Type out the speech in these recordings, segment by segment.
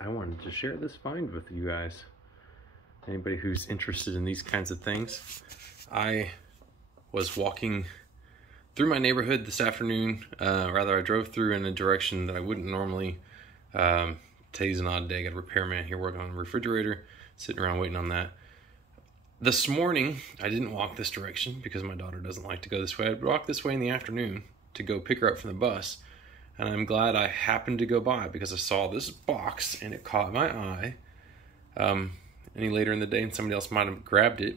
I wanted to share this find with you guys. Anybody who's interested in these kinds of things. I was walking through my neighborhood this afternoon. I drove through in a direction that I wouldn't normally. Today's an odd day. I got a repairman here working on the refrigerator, sitting around waiting on that. This morning, I didn't walk this direction because my daughter doesn't like to go this way. I'd walk this way in the afternoon to go pick her up from the bus. And I'm glad I happened to go by because I saw this box and it caught my eye. Any later in the day and somebody else might have grabbed it.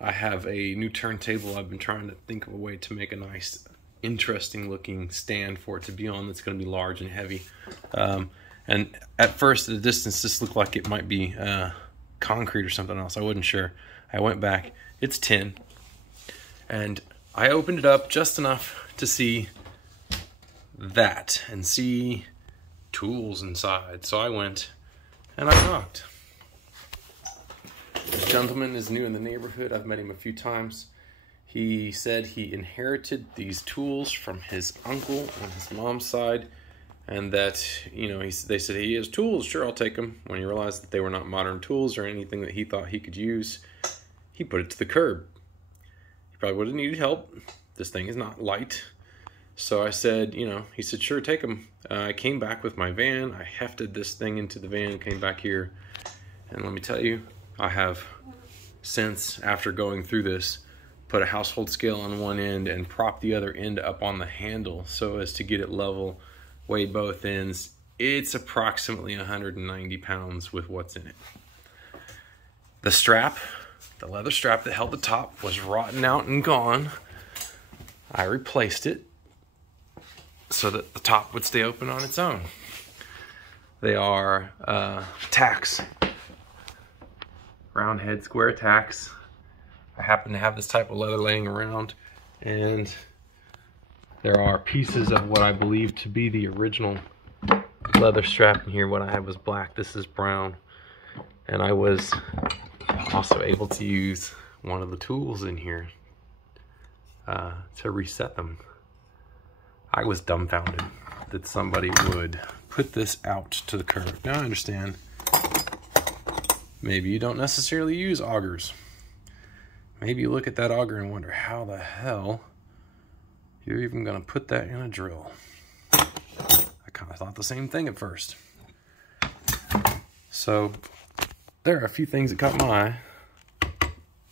I have a new turntable. I've been trying to think of a way to make a nice, interesting looking stand for it to be on that's going to be large and heavy. And at first, at a distance, this looked like it might be concrete or something else. I wasn't sure. I went back. It's tin. And I opened it up just enough to see that and see tools inside. So I went and I knocked. This gentleman is new in the neighborhood. I've met him a few times. He said he inherited these tools from his uncle on his mom's side, and that, you know, they said he has tools. Sure, I'll take them. When he realized that they were not modern tools or anything that he thought he could use, he put it to the curb. He probably would have needed help. This thing is not light. So I said, you know, he said, sure, take them. I came back with my van. I hefted this thing into the van, came back here. And let me tell you, I have since, after going through this, put a household scale on one end and propped the other end up on the handle so as to get it level, weigh both ends. It's approximately 190 pounds with what's in it. The strap, the leather strap that held the top, was rotten out and gone. I replaced it so that the top would stay open on its own. They are tacks. Round head, square tacks. I happen to have this type of leather laying around, and there are pieces of what I believe to be the original leather strap in here. What I had was black, this is brown. And I was also able to use one of the tools in here to reset them. I was dumbfounded that somebody would put this out to the curb. Now I understand, maybe you don't necessarily use augers. Maybe you look at that auger and wonder how the hell you're even gonna put that in a drill. I kind of thought the same thing at first. So there are a few things that caught my eye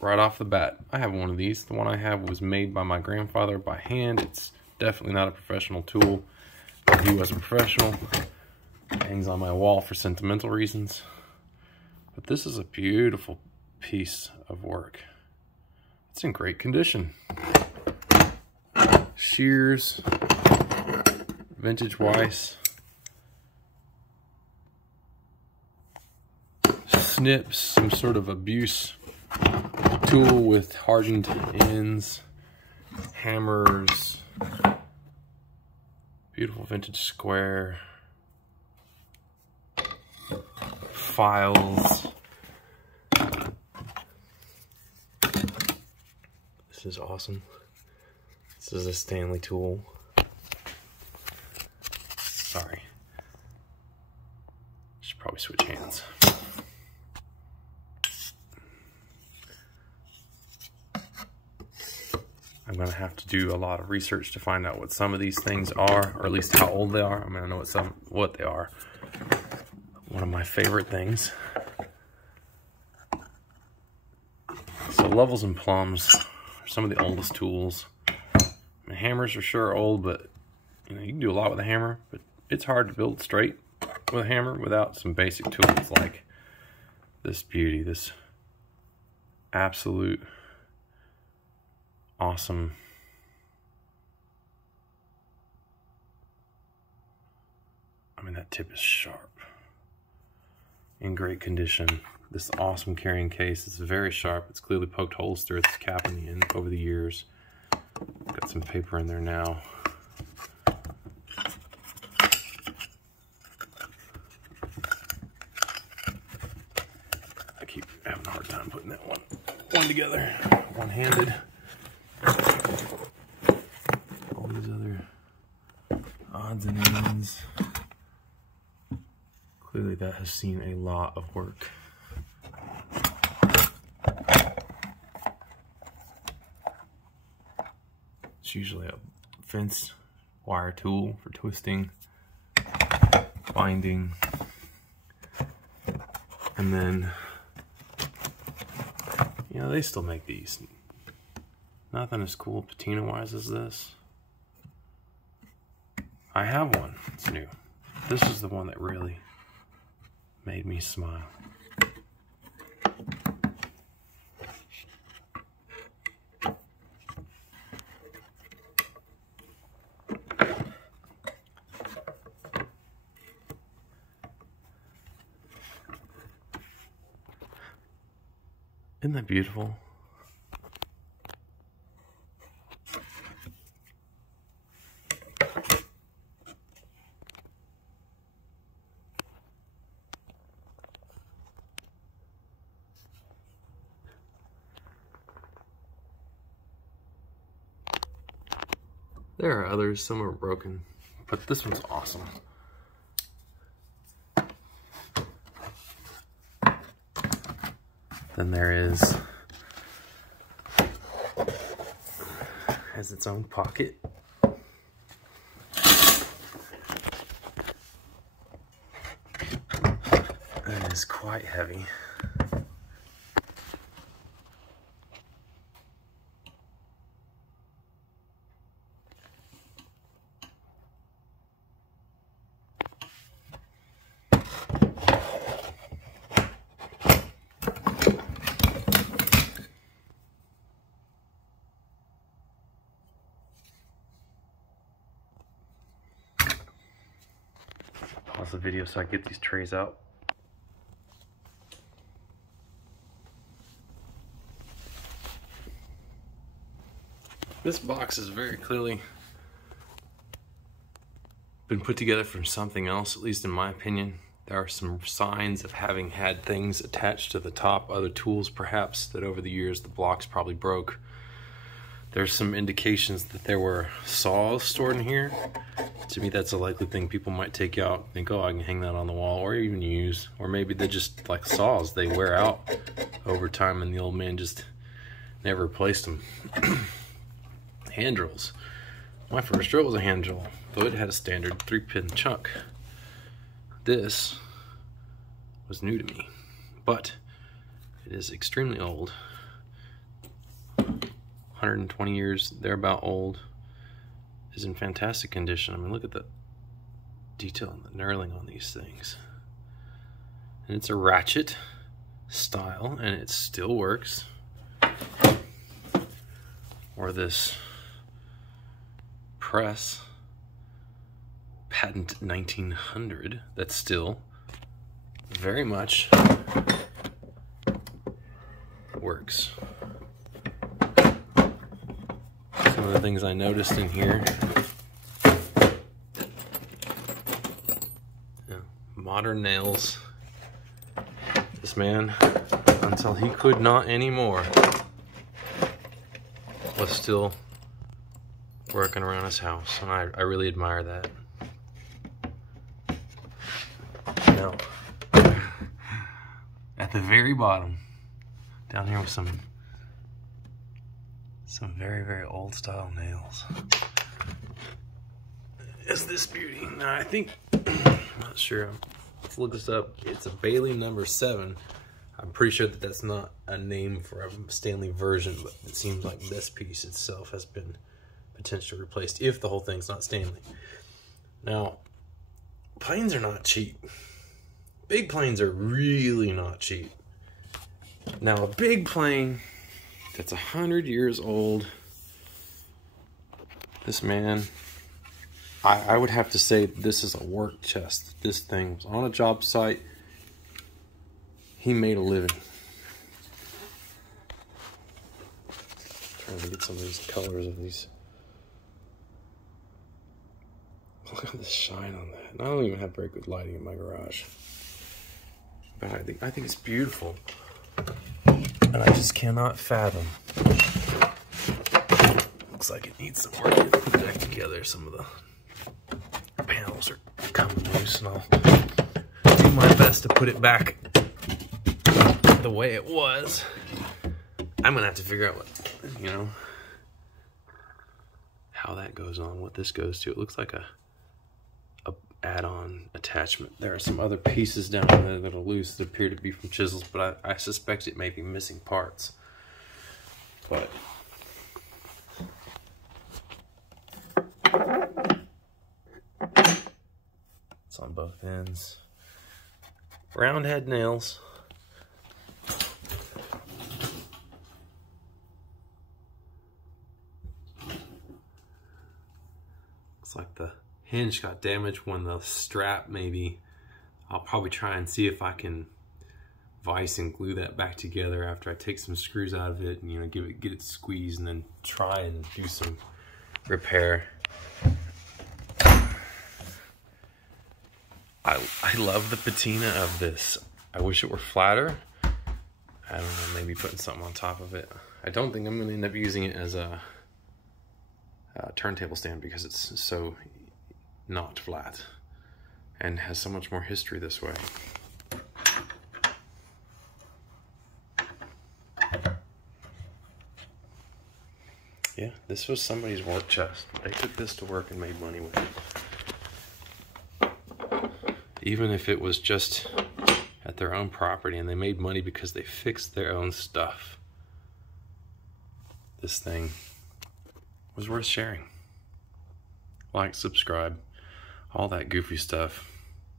right off the bat. I have one of these. The one I have was made by my grandfather by hand. It's definitely not a professional tool, but he was a professional. It hangs on my wall for sentimental reasons. But this is a beautiful piece of work. It's in great condition. Shears, vintage Weiss, snips, some sort of abuse tool with hardened ends, hammers, beautiful vintage square, files. This is awesome. This is a Stanley tool. Sorry. Should probably switch hands. I'm gonna have to do a lot of research to find out what some of these things are, or at least how old they are. I mean, I know what they are. One of my favorite things. So levels and plumbs are some of the oldest tools. I mean, hammers are sure old, but you know, you can do a lot with a hammer, but it's hard to build straight with a hammer without some basic tools like this beauty, this absolute awesome. I mean, that tip is sharp, in great condition. This awesome carrying case is very sharp. It's clearly poked holes through its cap in the end over the years. Got some paper in there now. I keep having a hard time putting that one together, one-handed. All these other odds and ends. Clearly that has seen a lot of work. It's usually a fence wire tool for twisting, binding, and then, you know, they still make these. Nothing as cool patina-wise as this. I have one, it's new. This is the one that really made me smile. Isn't that beautiful? There are others, some are broken, but this one's awesome. Then there has its own pocket. It is quite heavy. Pause the video so I get these trays out. This box is very clearly been put together from something else, at least in my opinion. There are some signs of having had things attached to the top, other tools perhaps, that over the years the blocks probably broke. There's some indications that there were saws stored in here. To me, that's a likely thing people might take out, think, oh, I can hang that on the wall, or even use. Or maybe they're just like saws. They wear out over time and the old man just never replaced them. Hand drills. My first drill was a hand drill, though it had a standard 3-pin chuck. This was new to me, but it is extremely old. 120 years, thereabout old, is in fantastic condition. I mean, look at the detail and the knurling on these things. And it's a ratchet style, and it still works. Or this press, patent 1900, that's still very much works. Some of the things I noticed in here. Yeah, modern nails. This man, until he could not anymore, was still working around his house, and I really admire that. Now, at the very bottom, down here with some very, very old style nails, is this beauty. Now I think, I'm not sure, let's look this up. It's a Bailey number 7. I'm pretty sure that that's not a name for a Stanley version, but it seems like this piece itself has been potentially replaced if the whole thing's not Stanley. Now, planes are not cheap. Big planes are really not cheap. Now, a big plane that's 100 years old, this man, I would have to say this is a work chest. This thing was on a job site. He made a living. Trying to get some of these colors of these. Look at the shine on that. And I don't even have very good lighting in my garage, but I think it's beautiful, and I just cannot fathom. Looks like it needs some work to put back together. Some of the panels are coming loose, and I'll do my best to put it back the way it was. I'm gonna have to figure out what, you know, how that goes on, what this goes to. It looks like a add-on attachment. There are some other pieces down there that are loose that appear to be from chisels, but I suspect it may be missing parts. But it's on both ends. Round head nails. Looks like the hinge got damaged when the strap, maybe. I'll probably try and see if I can vise and glue that back together after I take some screws out of it and, you know, get it squeezed, and then try and do some repair. I love the patina of this. I wish it were flatter. I don't know, maybe putting something on top of it. I don't think I'm going to end up using it as a turntable stand because it's so not flat and has so much more history this way. Yeah, this was somebody's work chest. They took this to work and made money with it. Even if it was just at their own property and they made money because they fixed their own stuff, this thing was worth sharing. Like, subscribe, all that goofy stuff.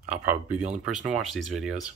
I'll probably be the only person to watch these videos.